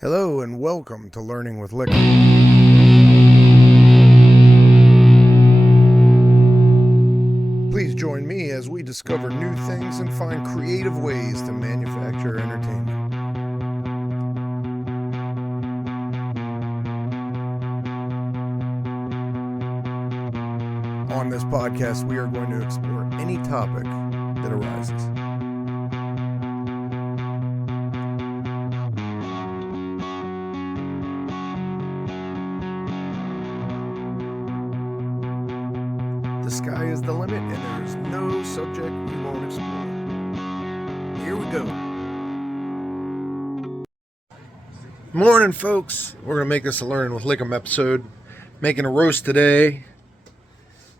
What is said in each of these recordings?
Hello and welcome to Learning with Lickem. Please join me as we discover new things and find creative ways to manufacture entertainment. On this podcast, we are going to explore any topic that arises. The sky is the limit, and there is no subject we won't explore. Here we go. Morning, folks. We're going to make this a Learning with Lickem episode. Making a roast today.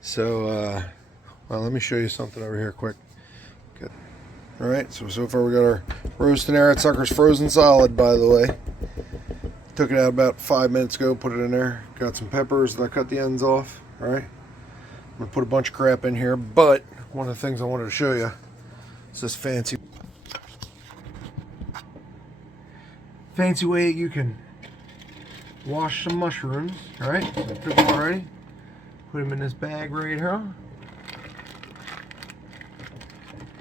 So, well, let me show you something over here quick. Good. All right, so far we got our roast in there. That sucker's frozen solid, by the way. Took it out about 5 minutes ago, put it in there. Got some peppers that I cut the ends off. All right. I'm gonna put a bunch of crap in here, but one of the things I wanted to show you is this fancy way you can wash some mushrooms. All right, so I took them already. Put them in this bag right here.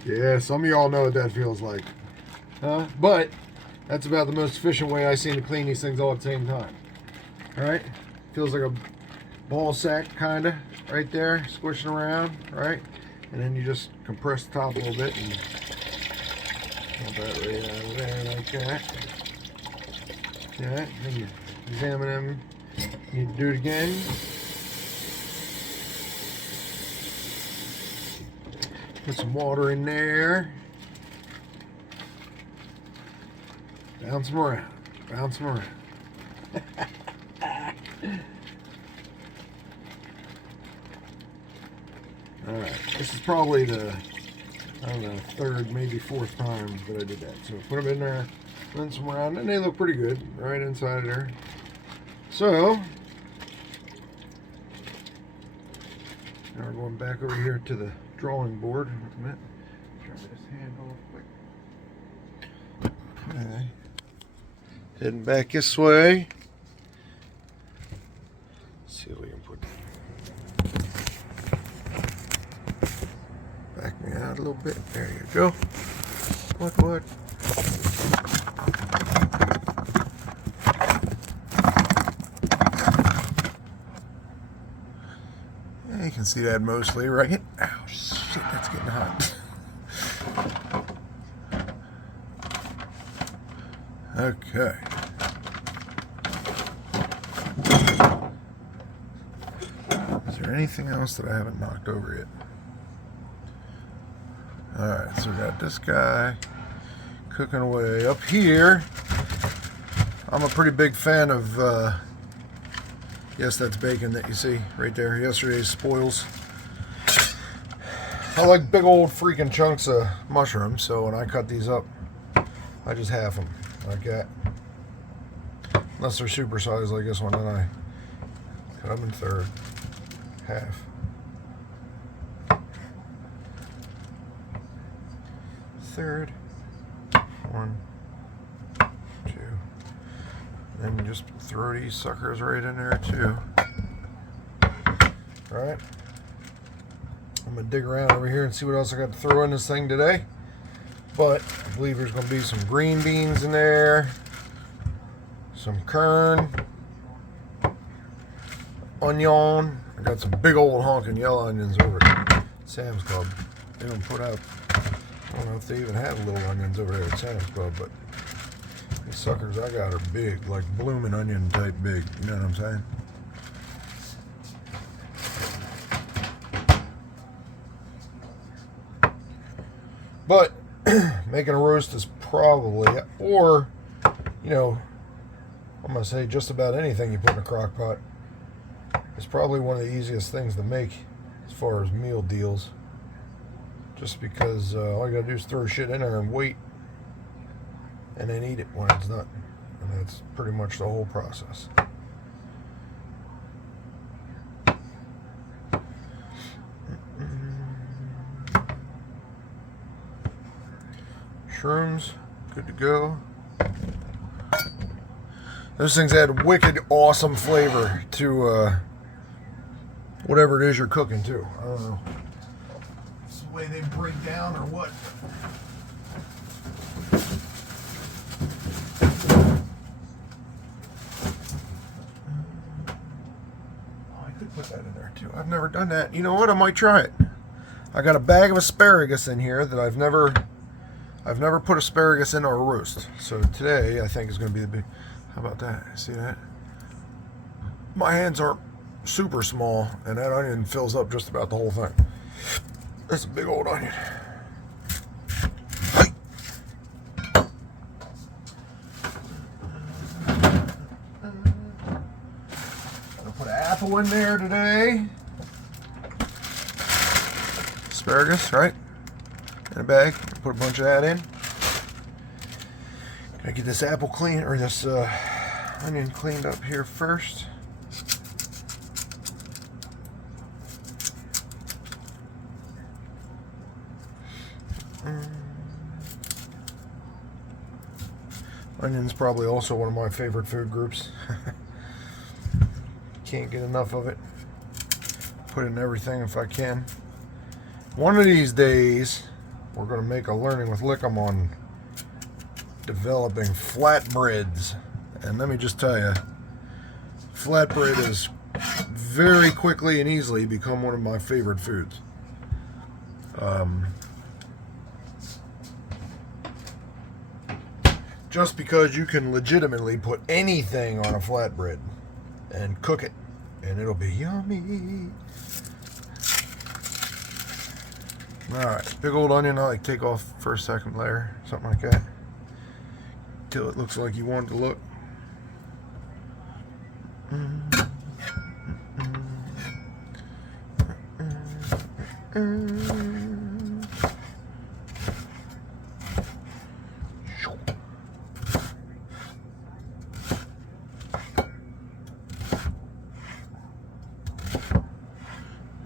Yeah, some of y'all know what that feels like. But that's about the most efficient way I've seen to clean these things all at the same time. All right, feels like a ball sack kind of right there, squishing around, right? And then you just compress the top a little bit and pull that right out of there like that. Yeah, then you examine them. You do it again. Put some water in there. Bounce them around. Bounce them around. Alright, this is probably the, I don't know, third, maybe fourth time that I did that. So put them in there, rinse them around, and they look pretty good right inside of there. So, now we're going back over here to the drawing board. Wait a minute. Turn this handle quick. Okay. Heading back this way. Let's see what we can put. Back me out a little bit. There you go. What? Yeah, you can see that mostly, right? Ow, shit, that's getting hot. Okay. Is there anything else that I haven't knocked over yet? Alright, so we got this guy cooking away. Up here, I'm a pretty big fan of, yes, that's bacon that you see right there. Yesterday's spoils. I like big old freaking chunks of mushrooms, so when I cut these up, I just half them like that. Unless they're supersized like this one, then I cut them in third, half. Third, 1, 2, then you just throw these suckers right in there too. Alright, I'm gonna dig around over here and see what else I got to throw in this thing today. But I believe there's gonna be some green beans in there, some kern, onion. I got some big old honking yellow onions over at Sam's Club. They don't put out, I don't know if they even have little onions over there at Sam's Club, but these suckers I got are big, like blooming onion type big, you know what I'm saying? But making a roast is probably, or, you know, I'm going to say just about anything you put in a crock pot is probably one of the easiest things to make as far as meal deals. Just because all you gotta do is throw shit in there and wait, and then eat it when it's done. And that's pretty much the whole process. Shrooms, good to go. Those things add wicked awesome flavor to whatever it is you're cooking too. I don't know. It's the way they break down or what. Oh, I could put that in there too. I've never done that. You know what? I might try it. I got a bag of asparagus in here that I've never put asparagus into a roast. So today I think is going to be the big. How about that? See that? My hands aren't super small, and that onion fills up just about the whole thing. That's a big old onion. Hey. Gonna put an apple in there today. Asparagus, right? In a bag. Put a bunch of that in. Gotta get this apple clean, or this onion cleaned up here first. Onion's probably also one of my favorite food groups. Can't get enough of it. Put in everything if I can. One of these days, we're going to make a learning with Lickem on developing flatbreads. And let me just tell you, flatbread has very quickly and easily become one of my favorite foods. Just because you can legitimately put anything on a flatbread and cook it, and it'll be yummy. Alright, big old onion, I like take off first, second layer, something like that, till it looks like you want it to look.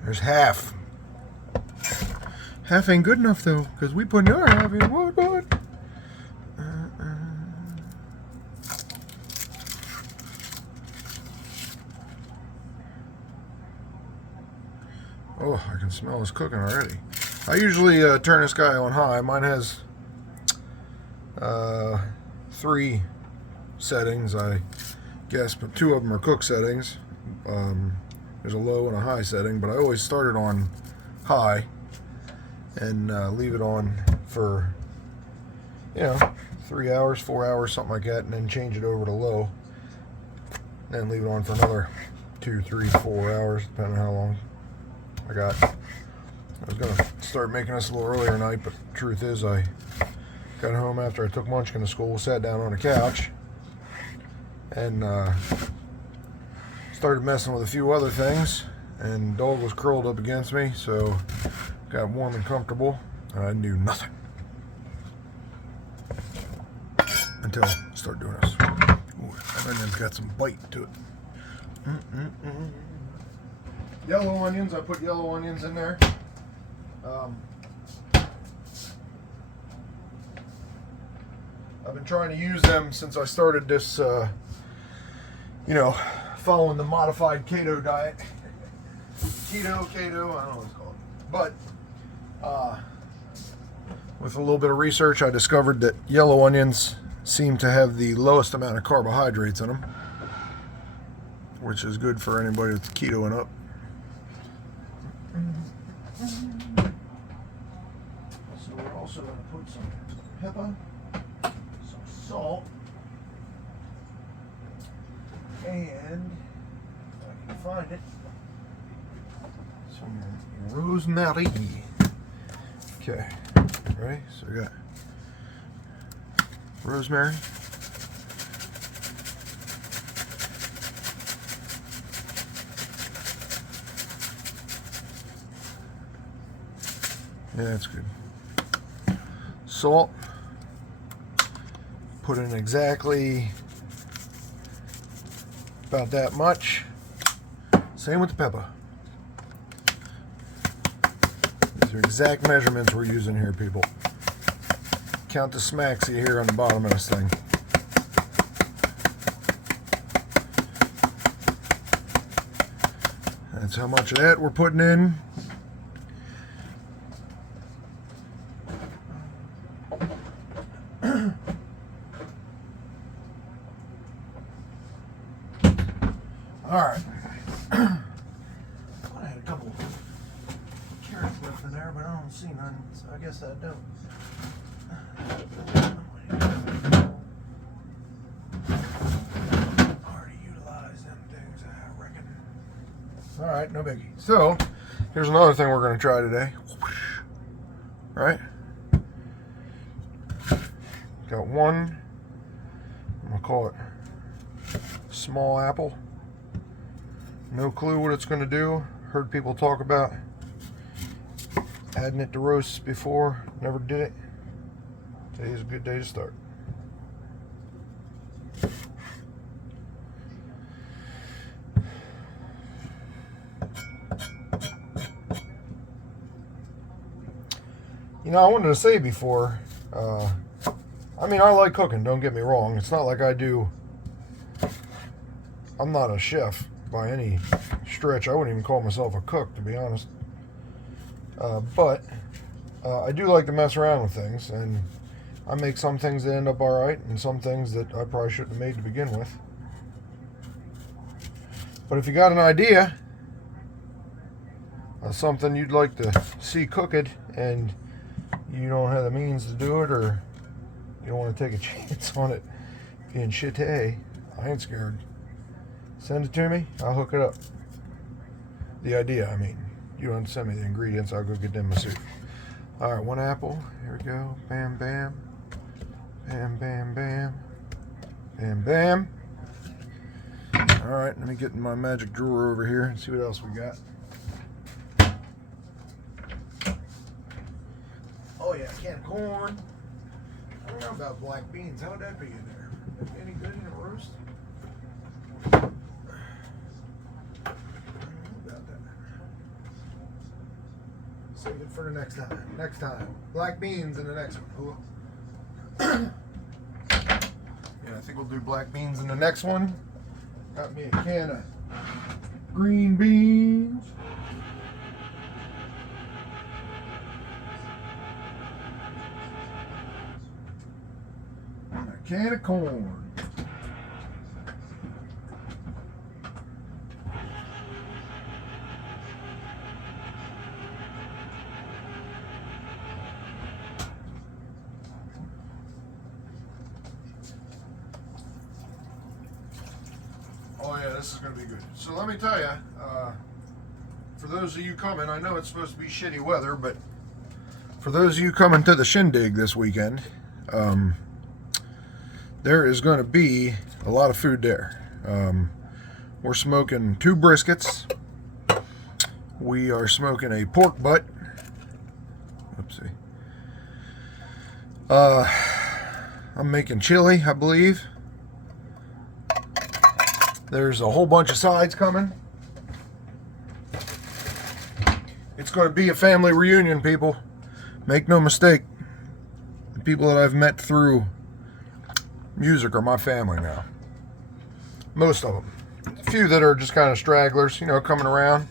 There's half. Half ain't good enough though, because we put another half in. What? Oh, I can smell this cooking already. I usually turn this guy on high. Mine has 3 settings, I guess, but 2 of them are cook settings. There's a low and a high setting, but I always start it on high and leave it on for, 3 hours, 4 hours, something like that, and then change it over to low. Then leave it on for another 2, 3, 4 hours, depending on how long I got. I was going to start making this a little earlier tonight, but the truth is I got home after I took Munchkin to school, sat down on the couch, and started messing with a few other things, and the dog was curled up against me, so got warm and comfortable, and I knew nothing until I started doing this. Ooh, that onion's got some bite to it. Yellow onions, I put yellow onions in there. I've been trying to use them since I started this, following the modified keto diet. Keto, I don't know what it's called. But with a little bit of research, I discovered that yellow onions seem to have the lowest amount of carbohydrates in them, which is good for anybody that's ketoing up. So we're also going to put some pepper, some salt, and if I can find it, some rosemary. Okay, ready? So we got rosemary. Yeah, that's good. Salt. Put in exactly about that much. Same with the pepper. These are exact measurements we're using here, people. Count the smacks you hear on the bottom of this thing. That's how much of that we're putting in. All right. I had a couple carrots left in there, but I don't see none, so I guess I don't. Already utilized them things, I reckon. All right, no biggie. So, here's another thing we're going to try today. Right? Got one, I'm going to call it small apple. No clue what it's going to do. Heard people talk about adding it to roasts before. Never did it. Today's a good day to start. You know, I wanted to say before, I mean, I like cooking, don't get me wrong. It's not like I'm not a chef by any stretch. I wouldn't even call myself a cook, to be honest. But I do like to mess around with things, and I make some things that end up alright, and some things that I probably shouldn't have made to begin with. But if you got an idea of something you'd like to see cooked, and you don't have the means to do it, or you don't want to take a chance on it being shitty, I ain't scared. Send it to me, I'll hook it up. The idea, I mean. You don't send me the ingredients, I'll go get them myself. Alright, one apple. Here we go. Bam, bam. Bam, bam, bam. Bam, bam. Alright, let me get in my magic drawer over here and see what else we got. Oh yeah, a can of corn. I don't know about black beans. How would that be in there? Any good in a roast? Save it for the next time. Next time. Black beans in the next one. Yeah, I think we'll do black beans in the next one. Got me a can of green beans. And a can of corn. Oh yeah, this is going to be good. So let me tell you, for those of you coming, I know it's supposed to be shitty weather, but for those of you coming to the shindig this weekend, there is going to be a lot of food there. We're smoking 2 briskets. We are smoking a pork butt. Oopsie. I'm making chili, I believe. There's a whole bunch of sides coming. It's going to be a family reunion, people. Make no mistake. The people that I've met through music are my family now. Most of them. A few that are just kind of stragglers, you know, coming around.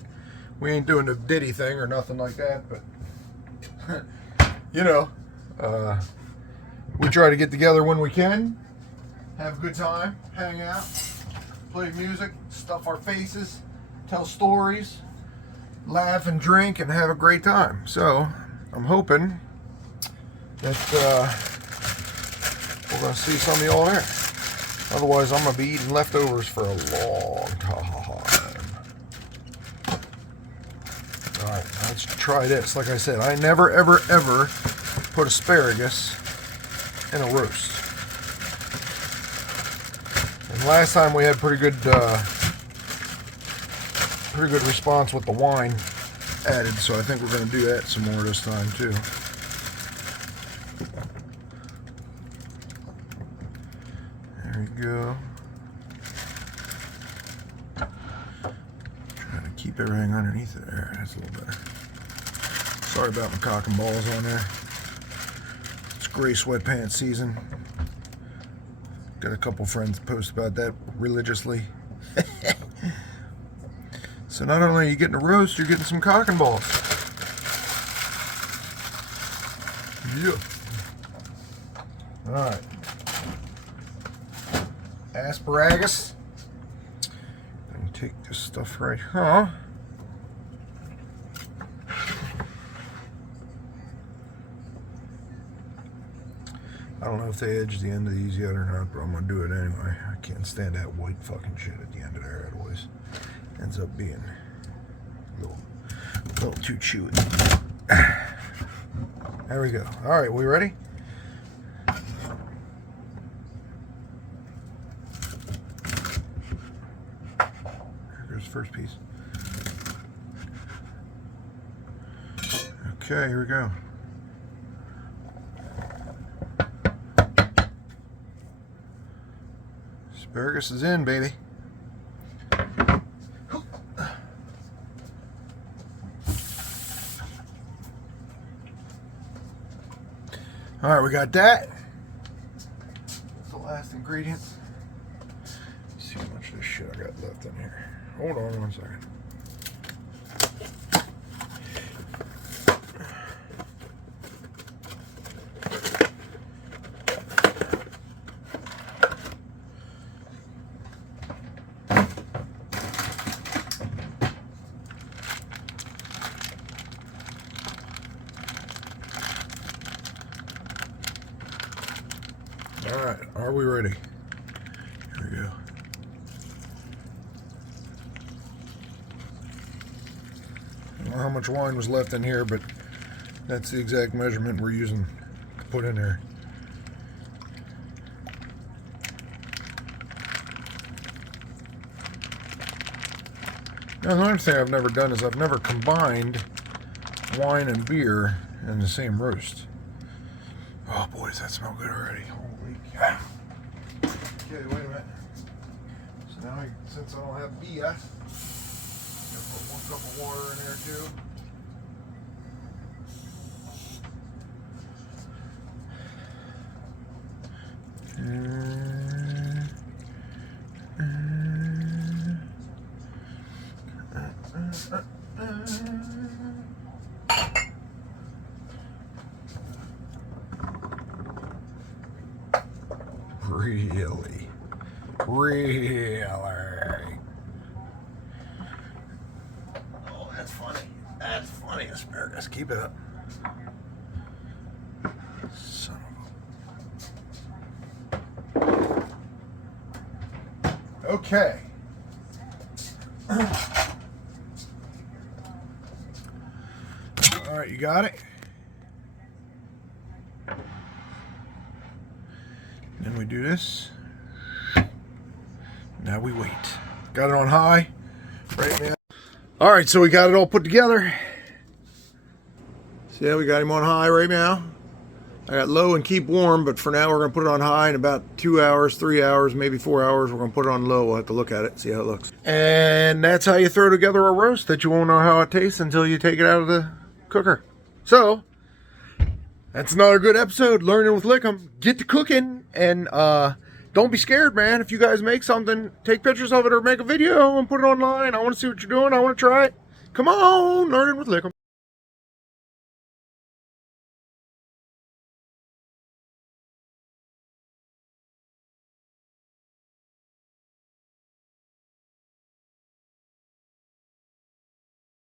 We ain't doing the Diddy thing or nothing like that, but, you know, we try to get together when we can, have a good time, hang out, play music, stuff our faces, tell stories, laugh and drink, and have a great time. So, I'm hoping that we're going to see some of y'all there. Otherwise, I'm going to be eating leftovers for a long time. Alright, let's try this. Like I said, I never, ever, ever put asparagus in a roast. And last time we had pretty good response with the wine added, so I think we're going to do that some more this time too. There we go. Trying to keep everything underneath it there. That's a little better. Sorry about my cock and balls on there. It's gray sweatpants season. Got a couple friends post about that religiously. So not only are you getting a roast, you're getting some cock and balls. Yeah. All right. Asparagus. Let me take this stuff right here. I don't know if they edged the end of these yet or not, but I'm gonna do it anyway. I can't stand that white fucking shit at the end of there. It always ends up being a little too chewy. There we go. All right, we ready? Here's the first piece. Okay, here we go. Asparagus is in, baby. All right, we got that. That's the last ingredient. Let's see how much of this shit I got left in here. Hold on one second. All right, are we ready? Here we go. I don't know how much wine was left in here, but that's the exact measurement we're using to put in there. Now, another thing I've never done is I've never combined wine and beer in the same roast. Oh boy, does that smell good already. Holy cow. Okay, wait a minute. So now, since I don't have beer, I'm gonna put 1 cup of water in there too. Really? Really? Oh, that's funny. That's funny, asparagus. Keep it up. Son of a... Okay. All right, you got it? Then we do this. Now we wait. Got it on high right now. All right, so we got it all put together. See how we got him on high right now? I got low and keep warm, but for now we're gonna put it on high. In about 2 hours, 3 hours, maybe 4 hours, we're gonna put it on low. We'll have to look at it, see how it looks. And that's how you throw together a roast that you won't know how it tastes until you take it out of the cooker. So, that's another good episode, Learning with Lickem. Get to cooking, and don't be scared, man. If you guys make something, take pictures of it or make a video and put it online. I want to see what you're doing. I want to try it. Come on, Learning with Lickem.